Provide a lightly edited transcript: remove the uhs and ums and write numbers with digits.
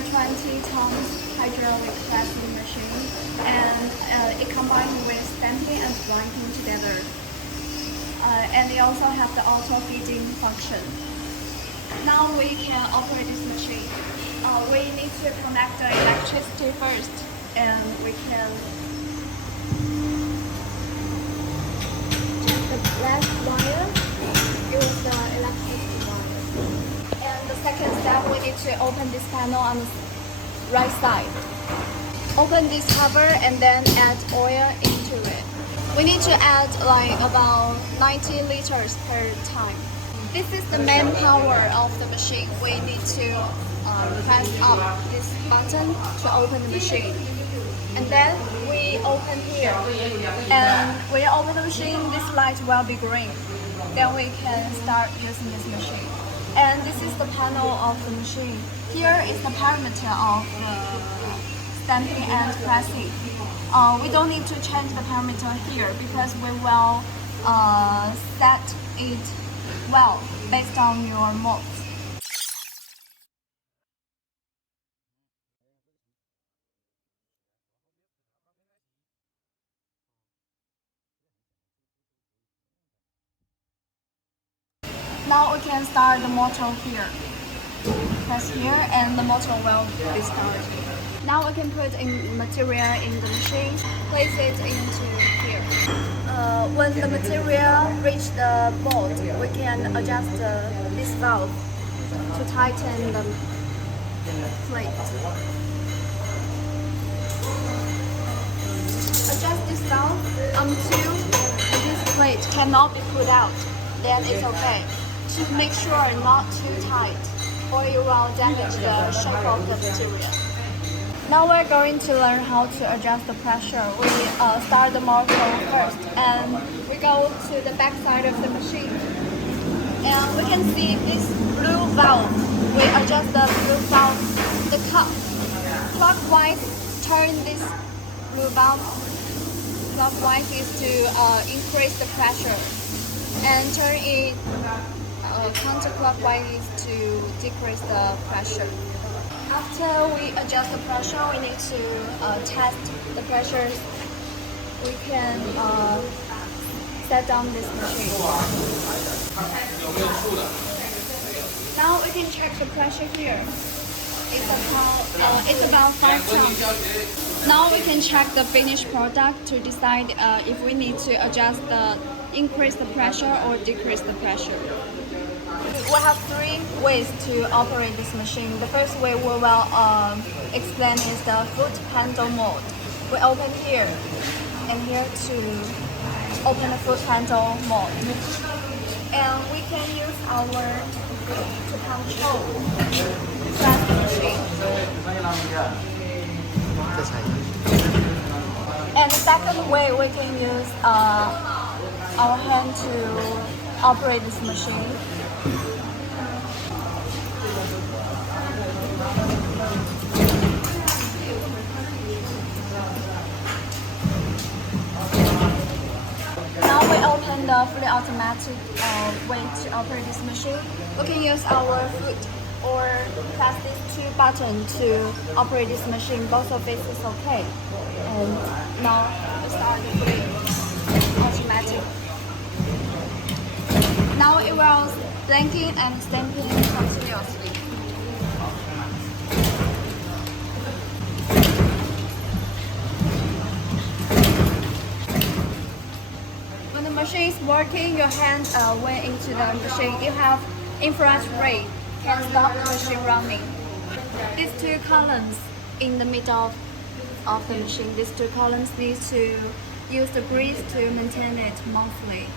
20 tons hydraulic pressing machine, and it combined with stamping and grinding together. And they also have the auto feeding function. Now we can operate this machine. We need to connect the electricity first, and we can check the black wire. It was the electricity wire. And the second step, we need to open this panel on the right side. Open this cover and then add oil into it. We need to add like about 90 liters per time. This is the main power of the machine. We need to press up this button to open the machine. And then we open here. And when you open the machine, this light will be green. Then we can start using this machine. And this is the panel of the machine. Here is the parameter of the stamping and pressing. We don't need to change the parameter here because we will set it well based on your modes. Now we can start the motor here. Press here and the motor will be started. Now we can put in material in the machine, place it into here. When the material reach the bolt, we can adjust this valve to tighten the plate. Adjust this valve until this plate cannot be pulled out. Then it's okay. To make sure not too tight, or you will damage the shape of the material. Now we're going to learn how to adjust the pressure. We start the motor first, and we go to the back side of the machine. And we can see this blue valve. We adjust the blue valve, the cup. Clockwise, turn this blue valve. Clockwise is to increase the pressure, and turn it counterclockwise is to decrease the pressure. After we adjust the pressure, we need to test the pressure. We can set down this machine. Now we can check the pressure here. It's about 5 tons. Now we can check the finished product to decide if we need to increase the pressure or decrease the pressure. We have 3 ways to operate this machine. The first way we will explain is the foot handle mode. We open here and here to open the foot handle mode. And we can use our foot to control press the machine. And the second way we can use our hand to operate this machine. Now we open the fully automatic way to operate this machine. We can use our foot or press these 2 buttons to operate this machine. Both of it is okay. And now we start the fully automatic. Now it will blanking and stamping continuously. When the machine is working, your hand went into the machine. You have infrared ray can stop the machine running. These 2 columns in the middle of the machine, these 2 columns need to use the grease to maintain it monthly.